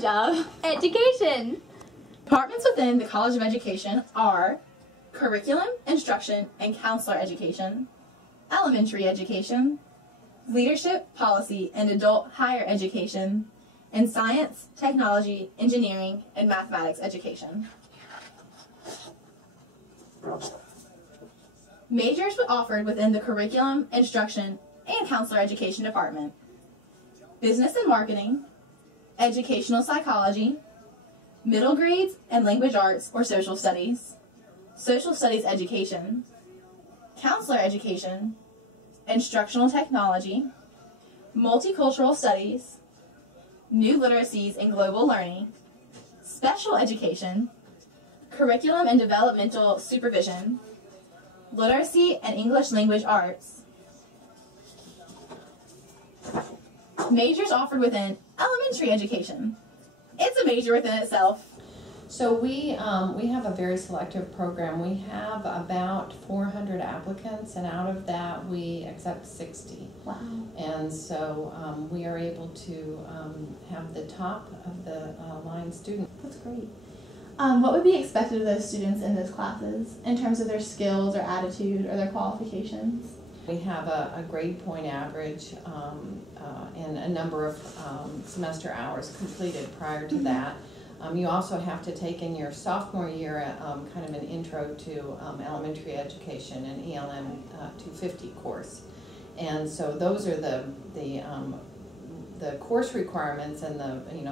College of Education. Departments within the College of Education are Curriculum, Instruction, and Counselor Education, Elementary Education, Leadership, Policy, and Adult Higher Education, and Science, Technology, Engineering, and Mathematics Education. Majors offered within the Curriculum, Instruction, and Counselor Education Department: Business and Marketing, Educational Psychology, Middle Grades and Language Arts or Social Studies, Social Studies Education, Counselor Education, Instructional Technology, Multicultural Studies, New Literacies and Global Learning, Special Education, Curriculum and Developmental Supervision, Literacy and English Language Arts. Majors offered within Elementary Education. It's a major within itself. So we have a very selective program. We have about 400 applicants, and out of that we accept 60. Wow. And so we are able to have the top of the line student. That's great. What would be expected of those students in those classes in terms of their skills or attitude or their qualifications? We have a grade point average and a number of semester hours completed prior to that. You also have to take in your sophomore year kind of an intro to elementary education, an ELM 250 course. And so those are the course requirements, and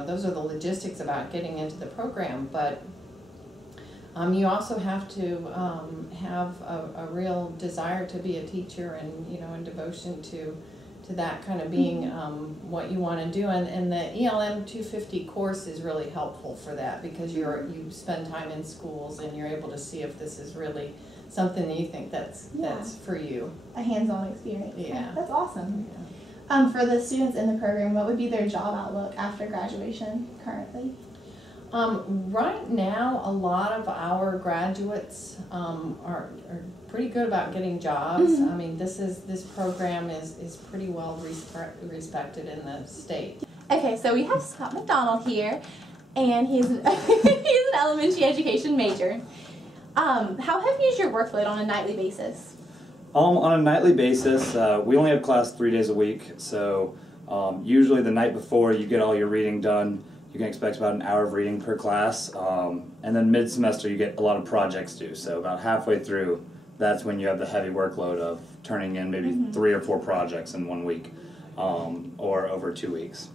those are the logistics about getting into the program. But you also have to have a real desire to be a teacher, and and devotion to that kind of being what you want to do. And the ELM 250 course is really helpful for that, because you spend time in schools and you're able to see if this is really something that you think that's for you. A hands-on experience. Yeah. That's awesome. Yeah. For the students in the program, what would be their job outlook after graduation currently? Right now, a lot of our graduates are pretty good about getting jobs. Mm-hmm. I mean, this program is pretty well respected in the state. Okay, so we have Scott McDonald here, and he's an elementary education major. How have you used your workload on a nightly basis? On a nightly basis, we only have class 3 days a week, so usually the night before you get all your reading done. You can expect about an hour of reading per class, and then mid-semester you get a lot of projects due. So about halfway through, that's when you have the heavy workload of turning in maybe 3 or 4 projects in 1 week, or over 2 weeks.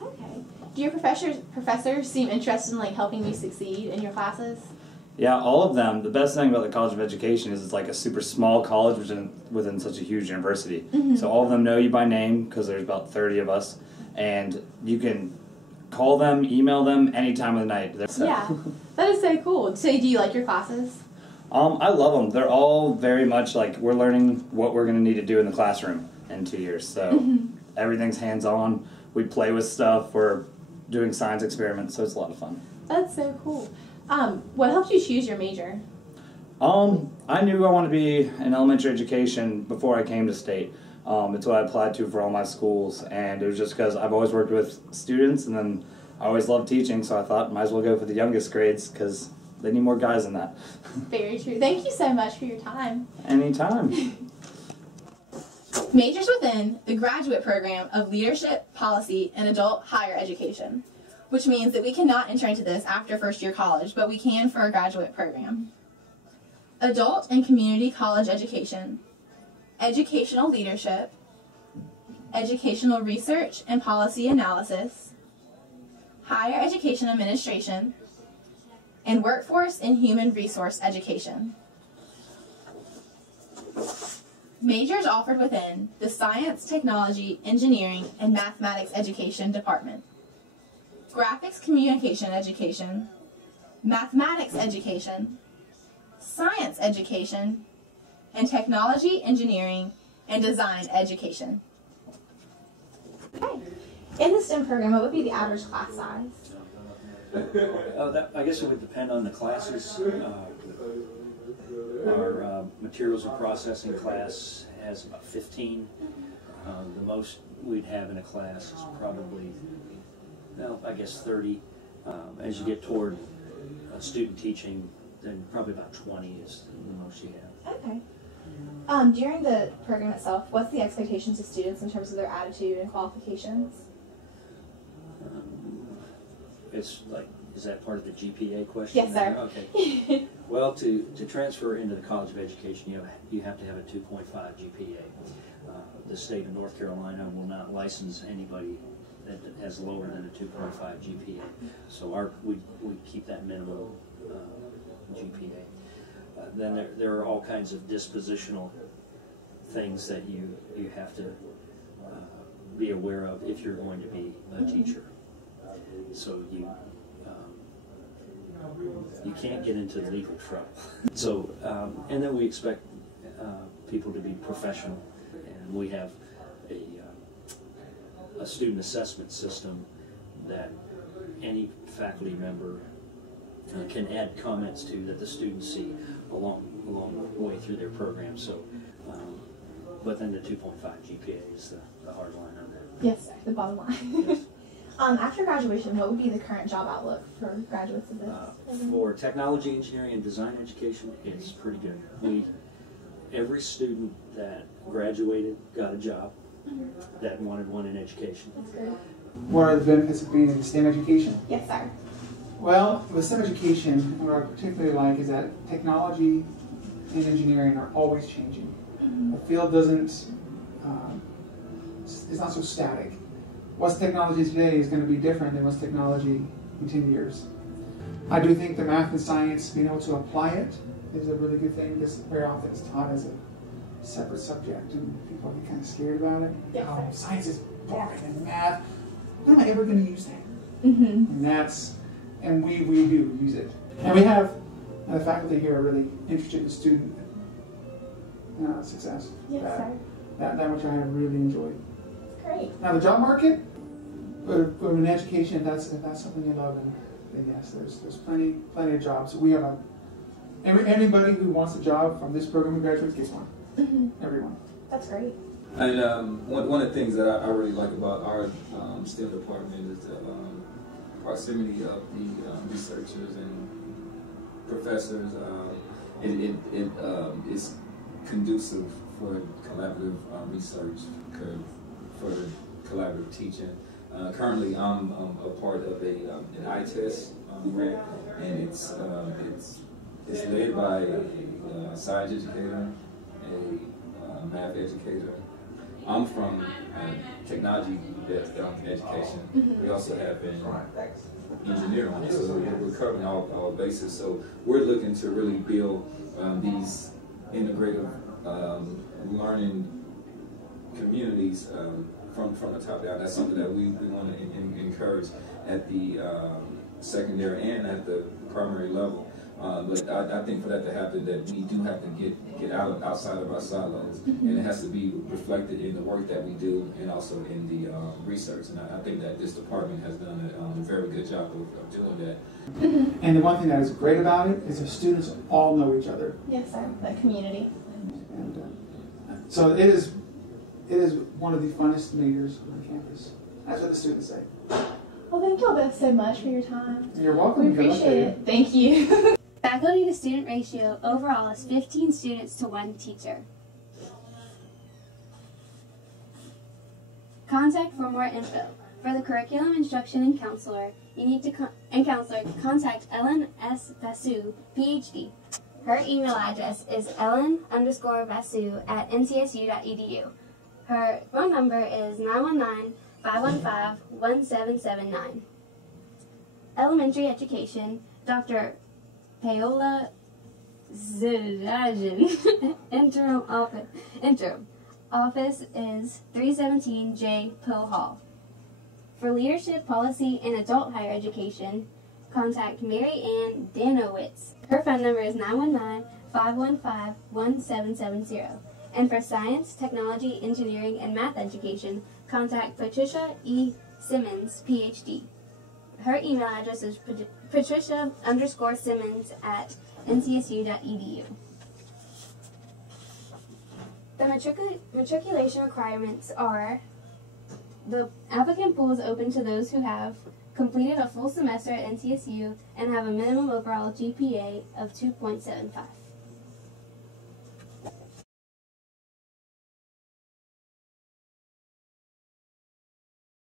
Okay. Do your professors seem interested in helping you succeed in your classes? Yeah, all of them. The best thing about the College of Education is it's like a super small college within such a huge university. Mm-hmm. So all of them know you by name, because there's about 30 of us, and you can call them, email them any time of the night. Yeah, that is so cool. So do you like your classes? I love them. They're all very much like we're learning what we're going to need to do in the classroom in 2 years. So everything's hands-on. We play with stuff. We're doing science experiments, so it's a lot of fun. That's so cool. What helped you choose your major? I knew I wanted to be in elementary education before I came to state. It's what I applied to for all my schools, and it was just because I've always worked with students, and then I always loved teaching, so I thought might as well go for the youngest grades because they need more guys in that. Very true. Thank you so much for your time. Anytime. Majors within the graduate program of Leadership, Policy, and Adult Higher Education, which means that we cannot enter into this after first year college, but we can for our graduate program. Adult and Community College Education, Educational Leadership, Educational Research and Policy Analysis, Higher Education Administration, and Workforce and Human Resource Education. Majors offered within the Science, Technology, Engineering, and Mathematics Education Department: Graphics Communication Education, Mathematics Education, Science Education, and Technology, Engineering, and Design Education. Okay. In the STEM program, what would be the average class size? I guess it would depend on the classes. Our materials and processing class has about 15. The most we'd have in a class is probably well, I guess 30. As you get toward student teaching, then probably about 20 is the most you have. Okay. During the program itself, what's the expectations of students in terms of their attitude and qualifications? It's like, is that part of the GPA question? Yes, sir. Okay. Well, to transfer into the College of Education, you have to have a 2.5 GPA. The state of North Carolina will not license anybody that has lower than a 2.5 GPA. So we keep that minimum GPA. Then there are all kinds of dispositional things that you have to be aware of if you're going to be a teacher. So you can't get into legal trouble. So and then we expect people to be professional, and we have a student assessment system that any faculty member can add comments to that the students see along the way through their program. So, but then the 2.5 GPA is the hard line on that. Yes, sir. The bottom line. Yes. After graduation, what would be the current job outlook for graduates of this? For technology, engineering, and design education, it's pretty good. Every student that graduated got a job that wanted one in education. That's great. What are the benefits of being in STEM education? Yes, sir. Well, with STEM education, what I particularly like is that technology and engineering are always changing. The field it's not so static. What's technology today is going to be different than what's technology in 10 years. I do think the math and science, being able to apply it, is a really good thing. This very often it's taught as a separate subject, and people get kind of scared about it. Yes, Oh, sir. science is boring, and math, when am I ever going to use that? Mm-hmm. And we do use it. And we have the faculty here are really interested in student success. Yes, sir. That which I have really enjoyed. Great. Now the job market, for an education, if that's something you love, then yes, there's plenty of jobs. We have anybody who wants a job from this program who graduates gets one. Everyone. That's great. And one of the things that I really like about our STEM department is the proximity of the researchers and professors. It is conducive for collaborative research, for collaborative teaching. Currently, I'm a part of an iTest grant, and it's led by a science educator, a math educator. I'm from technology education. We also have an engineering, so we're covering all bases. So we're looking to really build these integrative learning communities from the top down. That's something that we want to encourage at the secondary and at the primary level. But I think for that to happen, that we do have to get outside of our silos, and it has to be reflected in the work that we do, and also in the research. And I think that this department has done a very good job of doing that. And the one thing that is great about it is the students all know each other. Yes, sir. That community. And so it is one of the funnest majors on campus. That's what the students say. Well, thank you all both so much for your time. You're welcome. We appreciate it. Thank you. Faculty to student ratio overall is 15 students to 1 teacher. Contact for more info. For the curriculum instruction and counselor, you need to contact Ellen S. Vasu, PhD. Her email address is ellen_vasu@ncsu.edu. Her phone number is 919-515-1779. Elementary education, Dr. Paola Zurajan, interim. Office is 317 J. Poe Hall. For leadership, policy, and adult higher education, contact Mary Ann Danowitz. Her phone number is 919-515-1770. And for science, technology, engineering, and math education, contact Patricia E. Simmons, PhD. Her email address is patricia_simmons@ncsu.edu. The matriculation requirements are: the applicant pool is open to those who have completed a full semester at NCSU, and have a minimum overall GPA of 2.75.